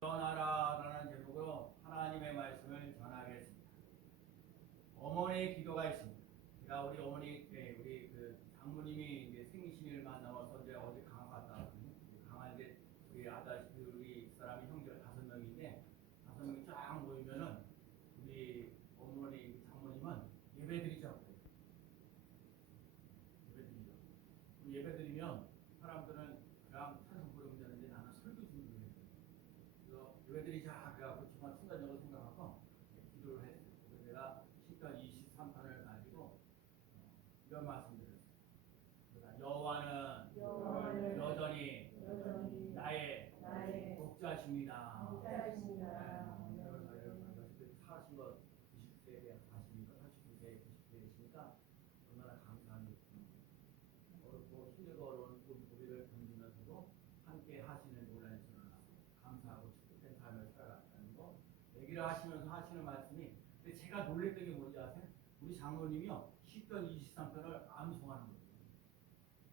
전하라라는 제목으로 하나님의 말씀을 전하겠습니다. 어머니의 기도가 있습니다. 제가 우리 어머니, 우리 그 장모님이 이제 생신을 만나서 이제 어제 강화 갔다 왔거든요. 강화인데 우리 아다시피 우리 사람이 형제가 5명인데 5명이 쫙 모이면은 우리 어머니 장모님은 예배드리자고 그래요. 예배드리자고. 예배드리면 사람들은 그냥 찬송 부르면 되는데 나는 설교 준비해야 돼요. 예배드리자 그래갖고 정말 순간적으로 생각하고 기도를 했어요. 그래서 내가 시편 23편을 가지고 이런 말씀드렸어요. 여호와는 여전히 나의 목자십니다. 사신 것 90세에 대한 40이니까 39세, 90세이시니까 얼마나 감사한지 어렵고 힘들고 어려운 우리를 견디면서도 함께 하시는 논란에서는 감사하고 축복된 삶을 살아가는 거 얘기를 하시면서 하시는 말씀이 근데 제가 놀랬던 게 뭔지 아세요? 우리 장로님이요 시편 23편을 암송하는 거예요.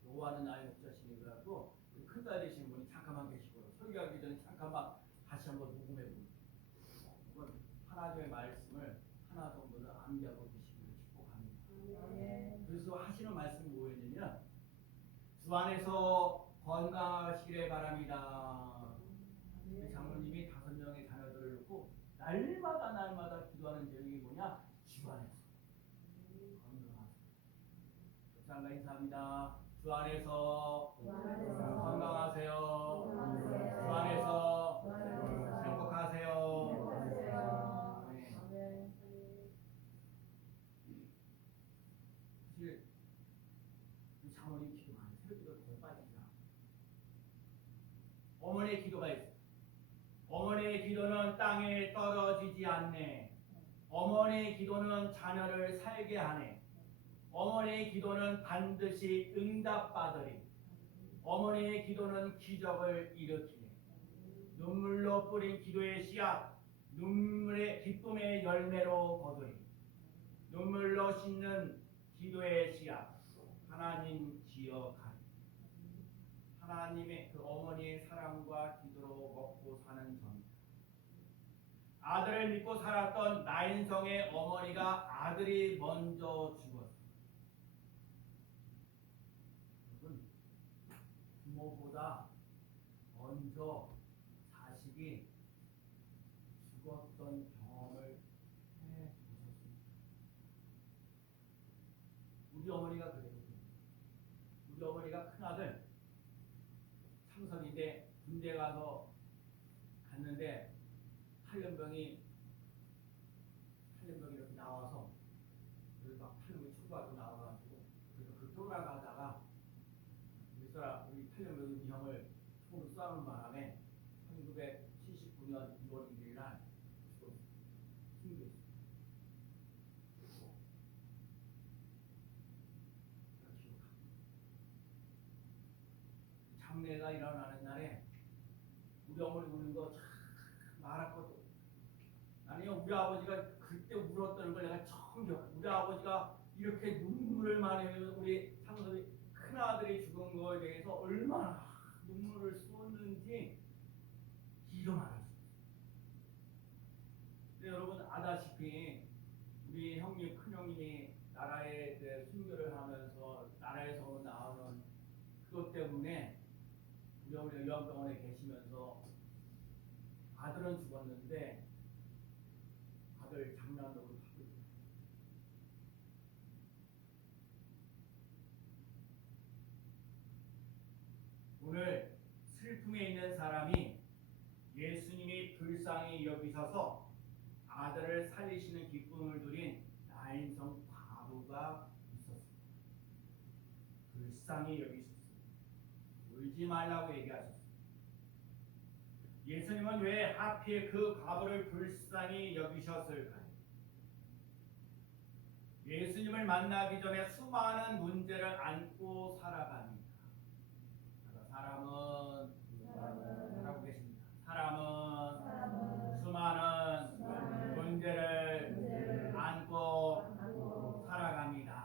여호와는 나의 목자시니 그래갖고 우리 큰딸 되시는 분이 잠깐만 계시고 설교하기 전에 잠깐만 다시 한번 녹음해 봅니다. 이건 하나님의 말씀을 하나 정도는 암기하고 계시기를 축복합니다. 그래서 하시는 말씀이 뭐였냐면 주 안에서 건강하시기를 바랍니다. 우리 장로님이 5명의 자녀들을 놓고 날마다 기도하는 제목이 뭐냐? 주 안에서 건강하세요. 감사합니다. 인사합니다. 주 안에서 건강하세요. 주 안에서 행복하세요. 사실 이 장로님 기도 많이 새벽기도 더 빠지잖아. 어머니의 기도가 있어요. 어머니의 기도는 땅에 떨어지지 않네. 어머니의 기도는 자녀를 살게 하네. 어머니의 기도는 반드시 응답받으리. 어머니의 기도는 기적을 일으키네. 눈물로 뿌린 기도의 씨앗, 눈물의 기쁨의 열매로 거두리. 눈물로 씻는 기도의 씨앗, 하나님 기억하리. 하나님의 그 어머니의 사랑과 기도로 먹고 사는 점입니다. 아들을 믿고 살았던 나인성의 어머니가 아들이 먼저 죽었어요. 여러분, 부모보다 먼저 자식이 죽었던 경험을 해보셨습니까? 우리 어머니가 그래요. 우리 어머니가 큰아들 참선인데 군대 가서 갔는데 탈염병이 이렇게 나와서 그래서 막 탈염이 초과도 나와가지고 그래서 그 돌아가다가 우리 탈염병 위험을 총으로 쏘는 바람에 1979년 2월 1일 날 죽었어요. 숨겼어요. 제가 기억합니다. 장례가 일어나는 날에 우리 어머니 우는 거 참 말할 것도 없어요. 아니요, 우리 아버지가 그때 울었던 걸 내가 처음 기억해요. 우리 아버지가 이렇게 눈물을 많이 흘리면서 우리 상섭이 큰아들이 죽은 거에 대해서 얼마나 눈물을 쏟는지 기도 말할 수 없어요. 근데 여러분 아다시피 우리 형님, 큰형님이 나라에 대해 순교를 하면서 나라에서 나오는 그것 때문에 우리 어머니가 요양병원에 계시면서 아들은 죽었는데 아들 장남으로 하고 있어요. 오늘 슬픔에 있는 사람이 예수님이 불쌍히 여기셔서 아들을 살리시는 기쁨을 누린 나인성 과부가 있었습니다. 불쌍히 여기셨습니다. 울지 말라고 얘기하셨습니다. 예수님은 왜 하필 그 과부를 불쌍히 여기셨을까요? 예수님을 만나기 전에 수많은 문제를 안고 살아갑니다. 사람은 하고 계십니다. 사람은 수많은 문제를 안고 살아갑니다.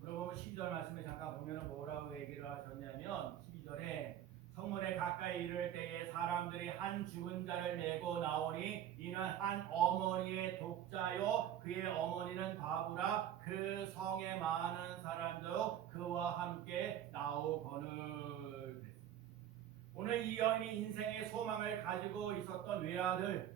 물어보면 12절 말씀에 잠깐 보면 뭐라고 얘기를 하셨냐면 12절에 성문에 가까이 이를 때에 사람들이 한 죽은 자를 메고 나오니 이는 한 어머니의 독자요 그의 어머니는 과부라 그 성에 많은 사람도 그와 함께 나오거늘. 오늘 이 여인이 인생의 소망을 가지고 있었던 외아들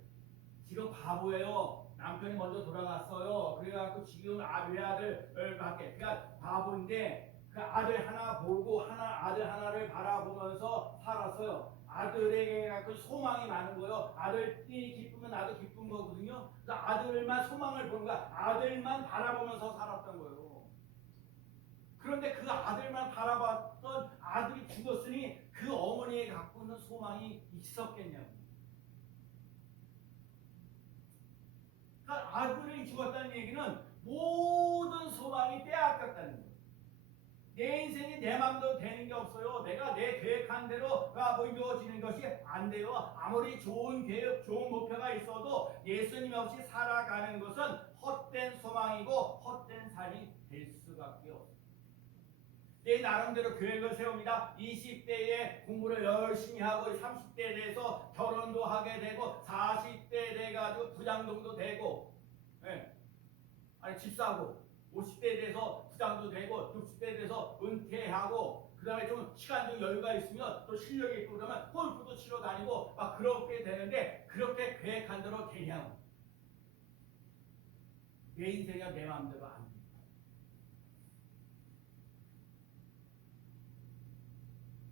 지금 과부예요. 남편이 먼저 돌아갔어요. 그래갖고 지금 외아들을 갖게 그러니까 과부인데 그 아들 하나 보고 아들 하나를 바라보면서 살았어요. 아들에게 그 소망이 많은 거예요. 아들이 기쁘면 나도 기쁜 거거든요. 그래서 아들만 소망을 보는 거야. 아들만 바라보면서 살았던 거예요. 그런데 그 아들만 바라봤던 아들이 죽었으니 그 어머니에 갖고 있는 소망이 있었겠냐고. 그러니까 아들이 죽었다는 얘기는 모든 소망이 빼앗겼다는 거예요. 내 인생이 내 마음대로 되는 게 없어요. 내가 내 계획한 대로가 이루어지는 것이 안 돼요. 아무리 좋은 계획, 좋은 목표가 있어도 예수님 없이 살아가는 것은 헛된 소망이고 헛된 삶이 될 수밖에 없어요. 내 나름대로 계획을 세웁니다. 20대에 공부를 열심히 하고 30대에 대해서 결혼도 하게 되고 40대 돼가지고 부장동도 되고 집 사고 50대에 대해서 부장도 되고 60대에 대해서 은퇴하고 그 다음에 좀 시간도 여유가 있으면 또 실력이 있고 그러면 골프도 치러 다니고 막 그렇게 되는데 그렇게 계획한 대로 되냐고. 내 인생이 내 마음대로 안 돼.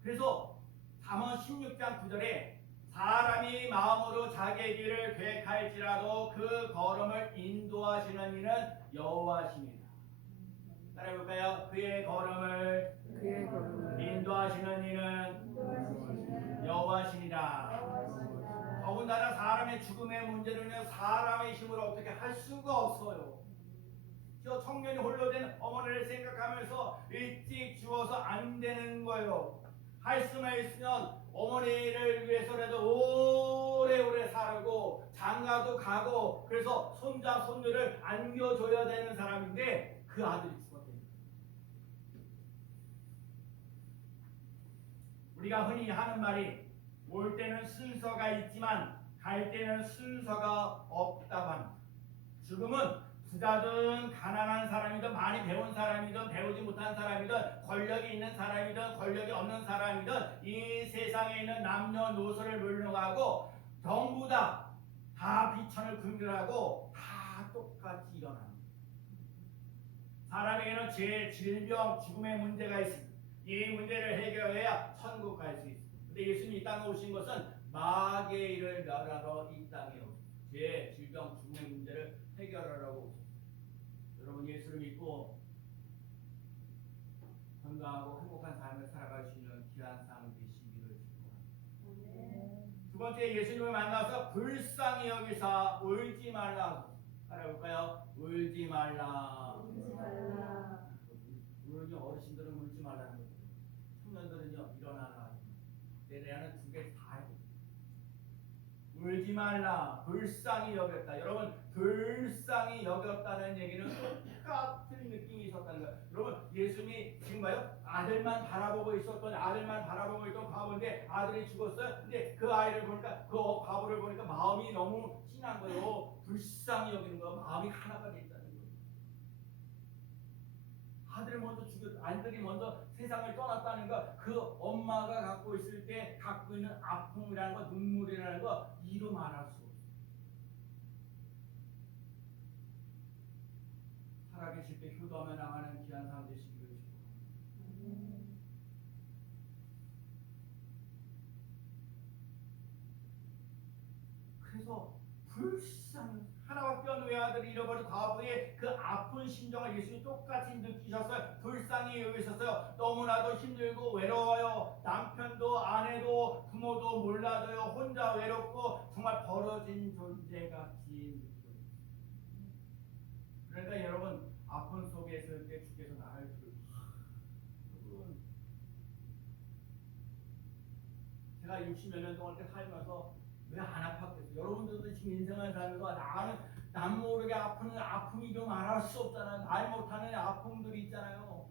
그래서 잠언 16장 9절에 사람이 마음으로 자기의 길을 계획할지라도 그 걸음을 인도하시는 이는 여호와시니라. 따라해볼까요? 그의 걸음을 인도하시는 이는 여호와시니라. 더군다나 사람의 죽음의 문제는 사람의 힘으로 어떻게 할 수가 없어요. 저 청년이 홀로 된 어머니를 생각하면서 일찍 죽어서 안 되는 거예요. 할 수만 있으면 어머니를 위해서라도 오래오래 살고 장가도 가고 그래서 손자 손녀를 안겨줘야 되는 사람인데 그 아들이 죽었대요. 우리가 흔히 하는 말이 올 때는 순서가 있지만 갈 때는 순서가 없다고 합니다. 죽음은 부자든 가난한 사람이든 많이 배운 사람이든 배우지 못한 사람이든 권력이 있는 사람이든 권력이 없는 사람이든 이 세상에 있는 남녀노소를 물러가고 전부 다 비천을 분별하고 다 똑같이 일어납니다. 사람에게는 죄, 질병, 죽음의 문제가 있습니다. 이 문제를 해결해야 천국 갈 수 있습니다. 근데 예수님이 이 땅에 오신 것은 마귀의 일을 멸하러 이 땅에 오셨습니다. 죄, 질병, 죽음의 문제를 해결하라고 오셨습니다. 여러분 예수를 믿고 건강하고 행복한 삶을 살아갈 수 있는 귀한 삶 되시기를 축복합니다. 두 번째 예수님을 만나서 불쌍히 여기사 울지 말라. 따라해볼까요? 울지 말라. 울지 어르신들은 울지 말라는 거예요. 청년들은요 일어나라. 내래는 두 개 다 해요. 울지 말라. 불쌍히 여겼다. 여러분 불쌍히 여겼다는 얘기는 똑같은 느낌이 있었다는 거예요. 여러분 예수님이 지금 봐요. 아들만 바라보고 있었던 아들만 바라보고 있던 과부인데 아들이 죽었어요. 근데 그 아이를 보니까 그 과부를 보니까 마음이 너무 찐한 거예요. 불쌍히 여기는 거 마음이 하나가 돼 있다는 거예요. 아들을 먼저 죽였 아들이 먼저 세상을 떠났다는 거 그 엄마가 갖고 있을 때 갖고 있는 아픔이라는 거 눈물이라는 거 이루 말할 수 없어요. 살아계실 때 효도하며 나가는 귀한 삶 되시기를 축복합니다. 그래서 불쌍히 하나밖에 없는 외아들을 잃어버린 과부의 그 아픈 심정을 예수님이 똑같이 느끼셨어요. 불쌍히 여기셨어요. 너무나도 힘들고 외로워요. 남편도 아내도 부모도 몰라줘요. 혼자 외롭고 정말 벌어진 존재같이 느껴요. 그러니까 여러분 아픈 속에 있을 때 주께서 나를 여러분 제가 60몇 년 동안 이렇게 살면서 왜 안 아팠겠어요? 여러분들도 지금 인생을 살면서 나는 남 모르게 아픈 아픔이 좀 말할 수 없잖아요. 말 못하는 아픔들이 있잖아요.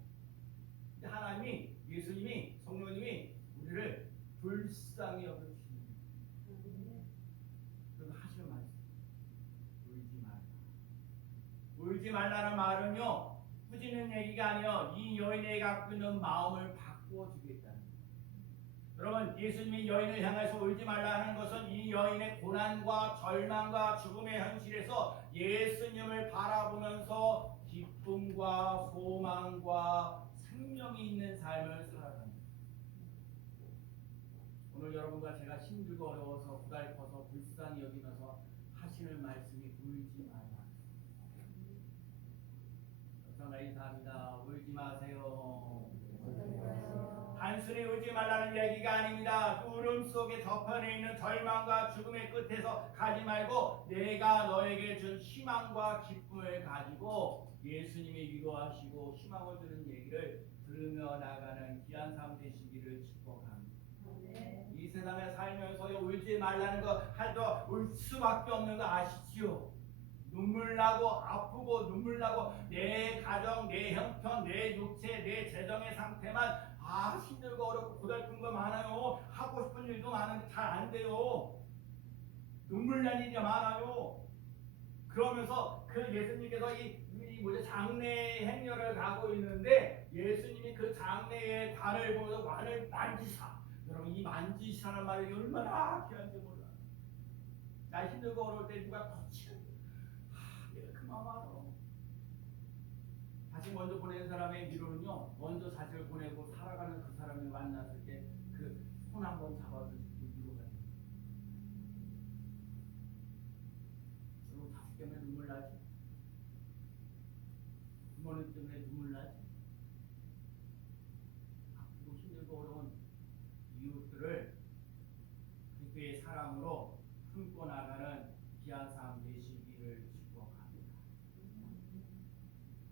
근데 하나님이 예수님이 성령님이 우리를 불쌍히 여겨주시는 그리고 하시는 말씀 울지 말라. 울지 말라는 말은요 꾸짖는 얘기가 아니요 이 여인에게 갖고 있는 마음을 바꾸어 주겠다는 거예요. 여러분 예수님이 여인을 향해서 울지 말라는 것은 이 여인의 고난과 절망과 죽음의 현실에서 예수님을 바라보면서 기쁨과 소망과 생명이 있는 삶을 살아가는 거예요. 오늘 여러분과 제가 힘들고 어려워서 고달퍼서 불쌍히 여기면서 하시는 말씀이 울지 말라. 정말 인사합니다. 울지 마세요. 단순히 울지 말라는 얘기가 아닙니다. 그 울음 속에 저편에 있는 절망과 죽음의 끝에서 가지 말고 내가 너에게 준 희망과 기쁨을 가지고 예수님이 위로하시고 희망을 주는 얘기를 들으며 나가는 귀한 삶 되시기를 축복합니다. 이 세상에 살면서요 울지 말라는 거 하도 울 수밖에 없는 거 아시지요? 눈물 나고 아프고 눈물 나고 내 가정, 내 형편, 내 육체, 내 재정의 상태만 힘들고 어렵고 고달픈 거 많아요. 하고 싶은 일도 많은데 잘 안 돼요. 눈물 난 일이 많아요. 그러면서 그 예수님께서 이 장례 행렬을 가고 있는데 예수님이 그 장례의 관을 보면서 관을 만지사. 여러분 이 만지시라는 말이 얼마나 귀한지 몰라. 나 힘들고 어려울 때 누가 터치는 내가 그 마음 알아. 자식 먼저 보낸 사람의 위로는요 먼저 자식을 보내고 살아가는 그 사람을 만났을 때 그 손 한번 잡아줄 수 있는 위로가 돼요. 여러분 자식 때문에 눈물 나지? 부모님 때문에 눈물 나지? 아프고 힘들고 어려운 이웃들을 그리스도의 사랑으로 품고 나가는 귀한 삶 되시기를 축복합니다.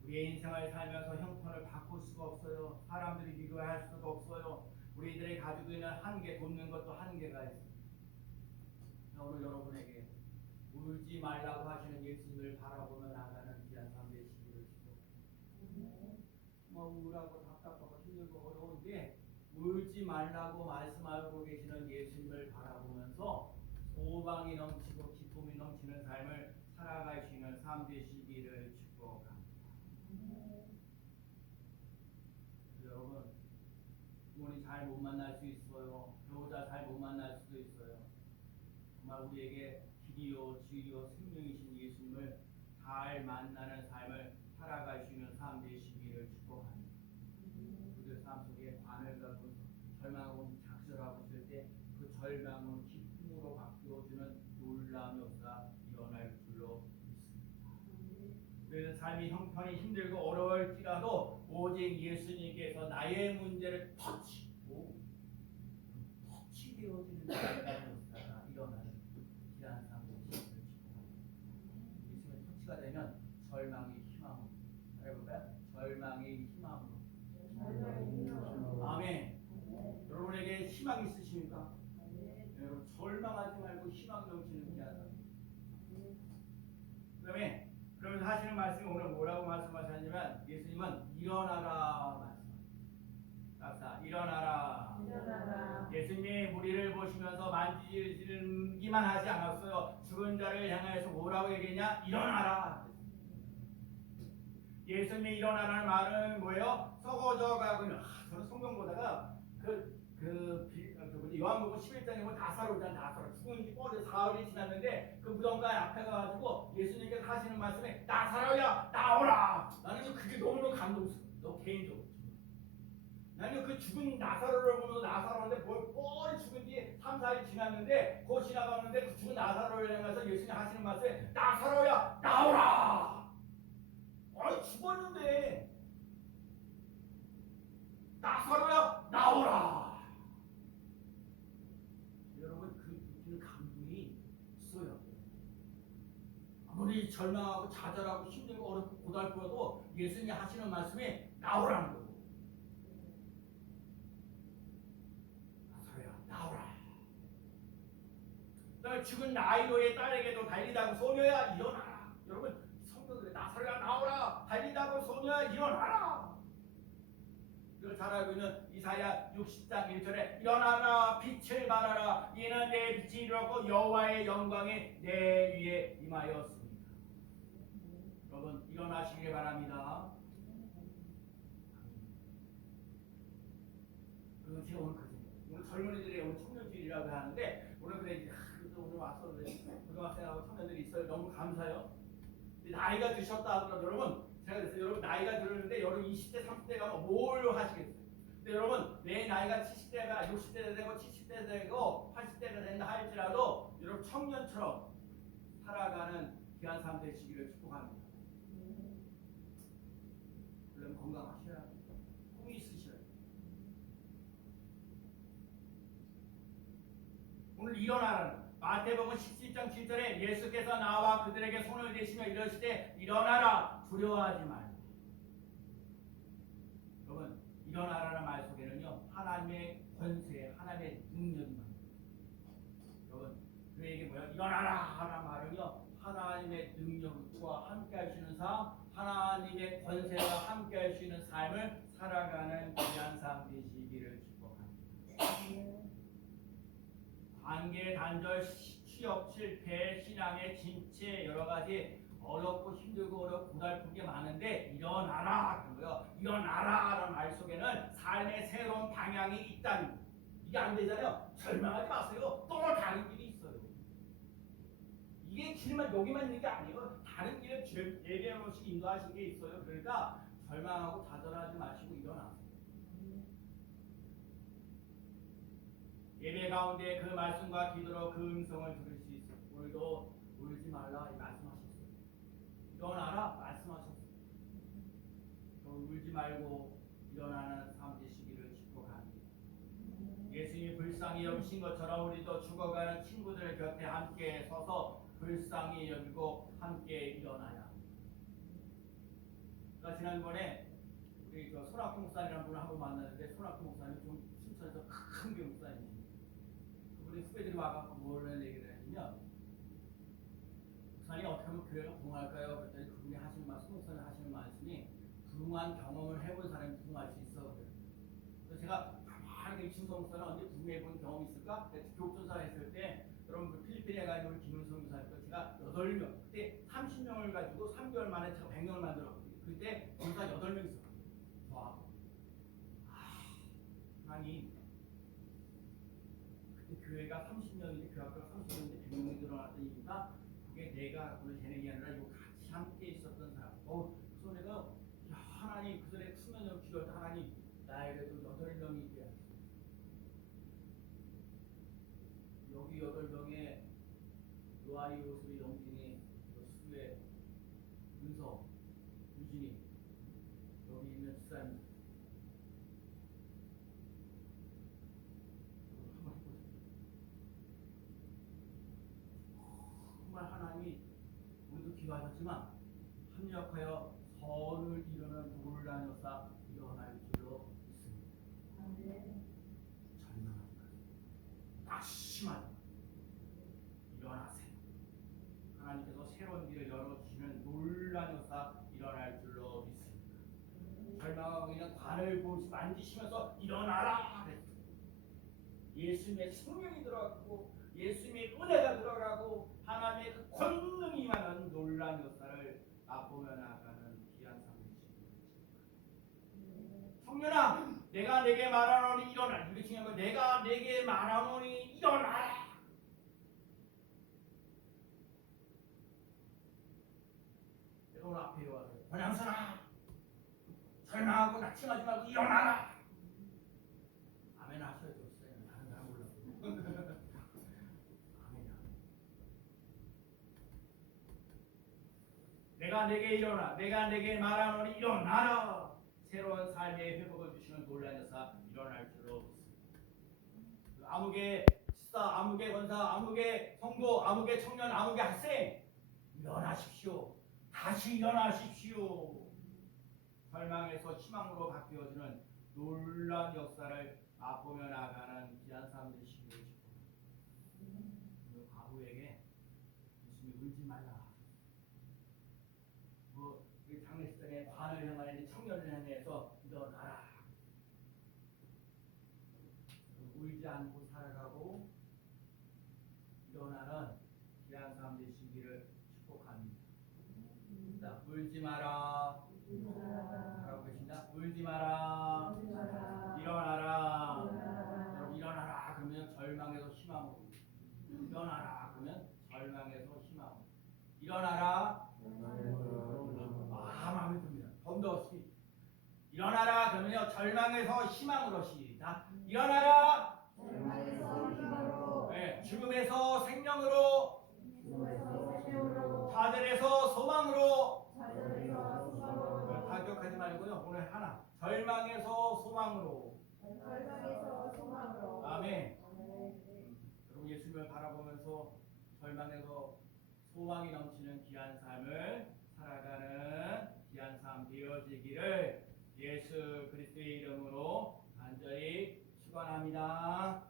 우리의 인생을 살면서 형편을 바꿀 수가 없어요. 사람들이 위로할 수가 없어요. 우리들이 가지고 있는 한계, 돕는 것도 한계가 있어요. 오늘 여러분에게 울지 말라고 하시는 예수님을 바라보며 나가는 귀한 삶 되시기를 축복합니다. 우울하고 답답하고 힘들고 어려운데 울지 말라고 말씀하고 계시는 예수님을 바라보면서 소망이 넘치고 기쁨이 넘치는 삶을 살아가시는 삶 되시기를 축복합니다. 여러분 부모님 잘 못 만날 수 있어요. 배우자 잘 못 만날 수도 있어요. 정말 우리에게 길이요 지혜요 생명이신 예수님을 잘 만나는 삶을 살아가시는 삶 되시기를 축복합니다. 우리들 삶 속에 관을 갖고 절망하고 작설하고 있을 때 그 절망은 기쁨으로 바뀌어주는 놀라운 역사 일어날 줄로 믿습니다. 그래서 삶이 형편이 힘들고 어려울지라도 오직 예수님께서 나의 문제를 터치되어지는 역사가 일어나는 귀한 삶 되시기를 축복합니다. 예수님의 터치가 되면 절망이 희망으로 해볼까요? 절망이 희망으로. 아멘. 여러분에게 희망이 있으십니까? 여러분 절망하지 말고 희망 넘치는 귀한 삶. 그다음에 그러면서 하시는 말씀이 오늘 뭐라고 말씀하셨냐면 예수님은 일어나라 말씀합니다. 일어나라. 예수님이 우리를 보시면서 만지기만 하지 않았어요. 죽은 자를 향해서 뭐라고 얘기했냐? 일어나라. 예수님이 일어나라는 말은 뭐예요? 썩어져 가고 있는 저는 성경 보다가 요한복음 11장에 보면 나사로 죽은 지 오래 사흘이 지났는데 그 무덤가 앞에 가가지고 예수님께서 하시는 말씀에 나사로야 나오라. 나는 그게 너무너무 감동스러워. 개인적으로 나는 그 죽은 나사로를 보면서 나사로인데 뻘이 죽은 뒤에 3, 4일 지났는데 곧 지나가는데 그 죽은 나사로를 향해서 예수님이 하시는 말씀에 나사로야 나오라. 아니 죽었는데 나사로야 나오라. 여러분 그 느끼는 감동이 있어요. 아무리 절망하고 좌절하고 힘들고 어렵고 고달프어도 예수님이 하시는 말씀이 나오라는 거예요. 나사로야 나오라. 그다음에 죽은 나이로의 딸에게도 달리다고 소녀야 일어나라. 여러분 성도들의 나사로야 나오라. 달리다고 소녀야 일어나라. 잘 알고 있는 이사야 60장 1절에 일어나라 빛을 발하라 이는 내 빛이 이르렀고 여호와의 영광이 내 위에 임하였습니다. 여러분 일어나시길 바랍니다. 그리고 제가 오늘 젊은이들이 오늘 청년주일이라고 하는데 오늘 그래 오늘 와서 고등학생하고 청년들이 있어요. 너무 감사해요. 나이가 드셨다 하더라도 여러분 제가 그랬어요. 여러분 나이가 들었는데 여러분 20대 30대 가면 뭘 하시겠어요? 근데 여러분 내 나이가 70대가 60대 되고 70대 되고 80대가 된다 할지라도 여러분 청년처럼 살아가는 귀한 삶 되시기를 축복합니다. 물론 건강하셔야 꿈이 있으셔야 오늘 일어나라는 마태복음 17장 7절에 예수께서 나와 그들에게 손을 대시며 이르시되 일어나라 두려워하지 말라. 여러분 일어나라는 말 속에는요 하나님의 권세, 하나님의 능력이 많아요. 여러분 그에게 뭐야? 일어나라 하는 말은요 하나님의 능력과 함께 하시는 삶, 하나님의 권세와 함께 하시는 삶을 살아가는 귀한 삶 되시기를 축복합니다. 관계 단절, 취업 실패, 신앙의 진체 여러 가지 어렵고 힘들고 어렵고 고달픈 게 많은데 일어나라 그런 거요. 일어나라라는 말 속에는 삶의 새로운 방향이 있다는 이게 안 되잖아요. 절망하지 마세요. 또 다른 길이 있어요. 이게 길만 여기만 있는 게 아니에요. 다른 길에 예배하듯이 인도하신 게 있어요. 그러니까 절망하고 좌절하지 마시고 일어나세요. 예배 가운데 그 말씀과 기도로 그 음성을 들을 수 있어요. 오늘도 울지 말라 말씀하셨어요. 일어나라 말씀하셨어요. 울지 말고 일어나는 삶 되시기를 축복합니다. 예수님이 불쌍히 여기신 것처럼 우리도 죽어가는 친구들 곁에 함께 서서 불쌍히 여기고 함께 일어나야 합니다. 제가 지난번에 우리 손학규 목사님이라는 분을 한번 만났는데 손학규 목사님 좀 순천에서 큰 교회 목사님이에요. 우리 후배들이 와갖고 뭐라는 얘기를 했냐면 목사님 어떻게 하면 교회가 부흥할까요? 그랬더니 그분이 하시는 말씀, 목사님 하시는 말씀이 부흥한 경험을 해본 사람이 부흥할 수 있어. 그래서 제가 가만히 김성 목사는 언제 부흥해본 경험이 있을까? 교육조사 했을 때 여러분 그 필리핀에 가 있는 우리 김은성 목사님과 제가 8명 그때 30명을 가지고 3개월 만에 제가 100명을 만들었거든요. 그때 교사 8명 있었거든요. 와, 하나님 교회가 30명인데 교학교가 30명인데 100명이 늘어났던 이유가 그게 내가 오늘 되는 게 아니라 이거 같이 함께 있었던 사람. 그래서 내가 하나님 그 전에 수면으로 기도할 때 하나님 나에게도 8명이 있게 하셨어요. 여기 8명에 요한이, 요술이, 영진이, 수에, 은서, 유진이 여기 있는 집사님 정말 하나님이 우리도 기도하셨지만 합력하여 선을 이루는 놀라운 역사 일어날 줄로 믿습니다. 절망하지 마세요. 낙심하지 마세요. 일어나세요. 하나님께서 새로운 길을 열어주시는 놀라운 역사 일어날 줄로 믿습니다. 절망하고 있는 관을 만지시면서 일어나라 그랬어요. 예수님의 생명이 들어가고 예수님의 은혜가 들어가고 하나님의 그 권능이 임하는 놀라운 역사를 맛보며 나아가는 귀한 삶이십니다. 성령아, 내가 내게 말하노니 일어나라. 이게 중요한 거. 내가 내게 말하노니 일어나라. 여러분 앞에 와서 권양선아, 절망하고 낙심하지 말고 일어나라. 아멘 하셔야죠. 다른 사람 몰라요. 내가 내게 일어나, 내가 내게 말하노니 일어나라. 새로운 삶의 회복을 주시는 놀라운 역사 일어날 줄로 믿습니다. 아무개 집사, 아무개 권사, 아무개 성도, 아무개 청년, 아무개 학생 일어나십시오. 다시 일어나십시오. 절망에서 희망으로 바뀌어지는 놀라운 역사를 맛보며 나가는 귀한 삶 되시기를 축복합니다. 과부에게 예수님이 울지 말라. 장례식장에 관을 향하여 청년을 향해서 일어나라. 울지 마라. 하고 계신다. 울지 마라. 일어나라. 여러분 일어나라 그러면 절망에서 희망으로. 일어나라 그러면 절망에서 희망으로. 일어나라. 마음에 듭니다. 더 일어나라 그러면요 절망에서 희망으로 시작. 일어나라. 네, 죽음에서 생명으로. 좌절에서 소망으로. 타격하지 말고요. 오늘 하나. 절망에서 소망으로. 아멘. 여러분 예수님을 바라보면서 절망에서 소망이 넘치는 귀한 삶을 살아가는 귀한 삶 되어지기를 예수 그리스도의 이름으로 간절히 축원합니다.